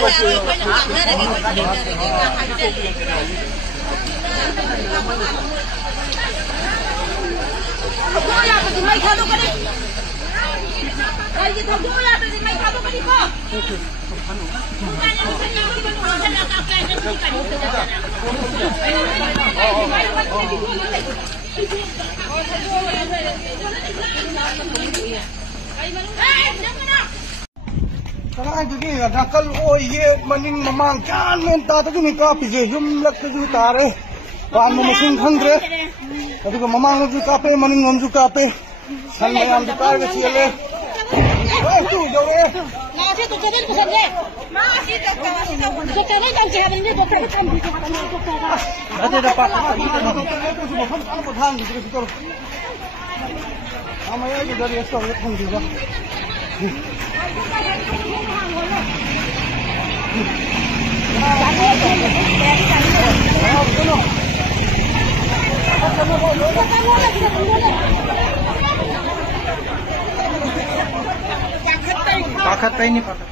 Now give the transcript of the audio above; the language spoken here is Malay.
Karena jadi nakal ye maning memangkan minta tu ni ka pije lak tu tare pan mo masing khangre tapi ko mamang ju ka pe maning ngom ju ka pe san mayam ju ka ge chile tu jore na se tu chadel ko sanje ma si ta ka chane kan chha ni dokter ko tham bi chha ni dokter ate da pa tu mo kham ko thang ju ko amaya ju dari esto ge thang ju ba pakat ini pakat